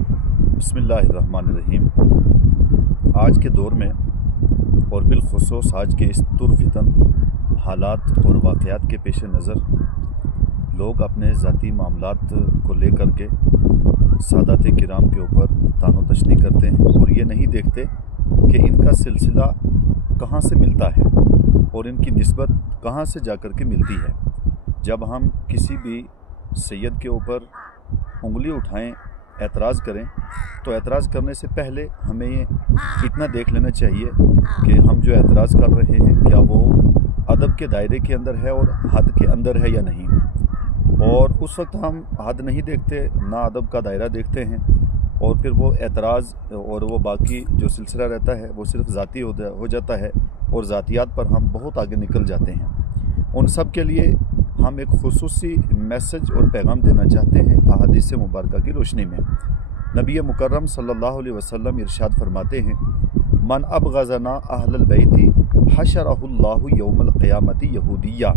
बिस्मिल्लाहिर्रहमानिर्रहीम। आज के दौर में और बिलखुसूस आज के इस तुरफितन हालात और वाक़यात के पेश नज़र लोग अपने ज़ाती मामलात को लेकर के सादात किराम के ऊपर तानो तशनी करते हैं और ये नहीं देखते कि इनका सिलसिला कहाँ से मिलता है और इनकी निस्बत कहाँ से जाकर के मिलती है। जब हम किसी भी सैयद के ऊपर उंगली उठाएं, एतराज़ करें, तो एतराज़ करने से पहले हमें ये इतना देख लेना चाहिए कि हम जो एतराज़ कर रहे हैं क्या वो अदब के दायरे के अंदर है और हद के अंदर है या नहीं। और उस वक्त हम हद नहीं देखते, ना अदब का दायरा देखते हैं, और फिर वो एतराज़ और वो बाकी जो सिलसिला रहता है वो सिर्फ ज़ाती हो जाता है और ज़ातियात पर हम बहुत आगे निकल जाते हैं। उन सब के लिए हम एक खुसूसी मैसेज और पैगाम देना चाहते हैं अहादीस मुबारक की रोशनी में। नबी मुकर्रम सल्लल्लाहु अलैहि वसल्लम इरशाद फरमाते हैं, मन अबग़ज़ना अहलल बैती हशरहुल्लाहु यौमल क़ियामति यहूदिया,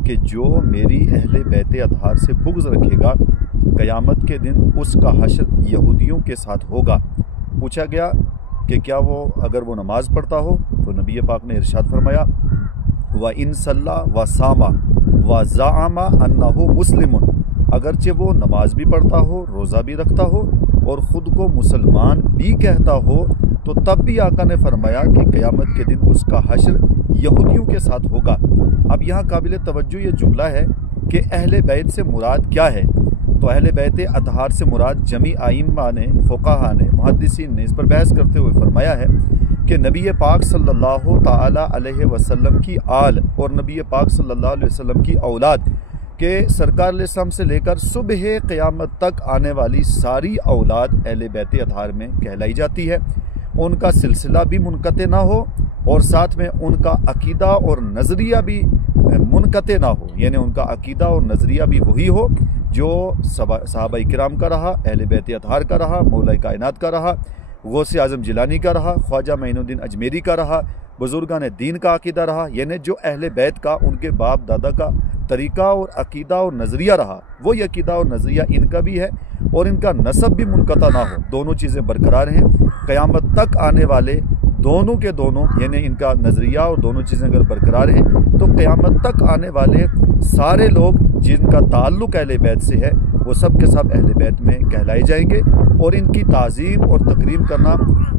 कि जो मेरी अहले बैत अतहार से बुग़्ज़ रखेगा क़यामत के दिन उसका हशर यहूदियों के साथ होगा। पूछा गया कि क्या वो अगर वो नमाज़ पढ़ता हो, तो नबी पाक ने इरशाद फरमाया, व इन सल्ला व सामा व ज़ाअमा अन्नहु मुस्लिमुन, अगरचे वो नमाज भी पढ़ता हो, रोज़ा भी रखता हो और ख़ुद को मुसलमान भी कहता हो, तो तब भी आका ने फरमाया कि क़यामत के दिन उसका हशर यहूदियों के साथ होगा। अब यहाँ काबिल तवज्जो ये जुमला है कि अहले बैत से मुराद क्या है। तो अहले बैत अतहार से मुराद जमी आइम्मा ने, फ़ुक़हा ने, मुहद्दिसीन ने इस पर बहस करते हुए फरमाया है कि नबी पाक सल्लल्लाहु ताला अलैहि वसल्लम की आल और नबी पाक सल्लल्लाहु अलैहि वसल्लम की औलाद के सरकार अलैहिस्सलाम से लेकर सुबह क़यामत तक आने वाली सारी औलाद अहले बैत अतहार में कहलाई जाती है। उनका सिलसिला भी मुनक़ते ना हो और साथ में उनका अकीदा और नज़रिया भी मुनक़ते ना हो, यानी उनका अकीदा और नज़रिया भी वही हो जो सहाबाए किराम का रहा, अहले बैत अतहार का रहा, मौला कायनात का रहा, गौसे आज़म जिलानी का रहा, ख्वाजा मोइनुद्दीन अजमेरी का रहा, बुजुर्गान दीन का अकीदा रहा, यानी जो अहले बैत का उनके बाप दादा का तरीका और अकीदा और नज़रिया रहा, वही अकीदा और नज़रिया इनका भी है और इनका नसब भी मुनक़ता ना हो, दोनों चीज़ें बरकरार हैं। क़यामत तक आने वाले दोनों के दोनों, यानी इनका नज़रिया और दोनों चीज़ें अगर बरकरार हैं, तो क़यामत तक आने वाले सारे लोग जिनका ताल्लुक़ अहले बैत से है वो सब के सब अहले बैत में कहलाए जाएंगे और इनकी ताज़ीम और तकरीम करना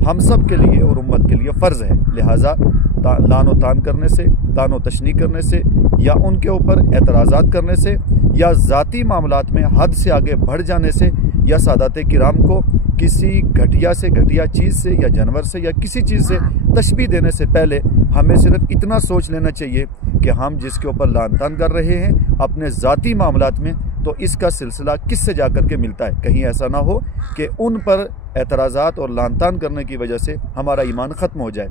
हम सब के लिए और उम्मत के लिए फ़र्ज़ है। लिहाजा लानो तान करने से, तानो तशनी करने से या उनके ऊपर एतराज़ात करने से या ज़ाती मामलात में हद से आगे बढ़ जाने से या सादात किराम को किसी घटिया से घटिया चीज़ से या जानवर से या किसी चीज़ से तशबीह देने से पहले हमें सिर्फ इतना सोच लेना चाहिए कि हम जिसके ऊपर लान तान कर रहे हैं अपने ज़ाती मामलात में, तो इसका सिलसिला किस से जाकर के मिलता है। कहीं ऐसा ना हो कि उन पर एतराज़ात और लान तान करने की वजह से हमारा ईमान ख़त्म हो जाए।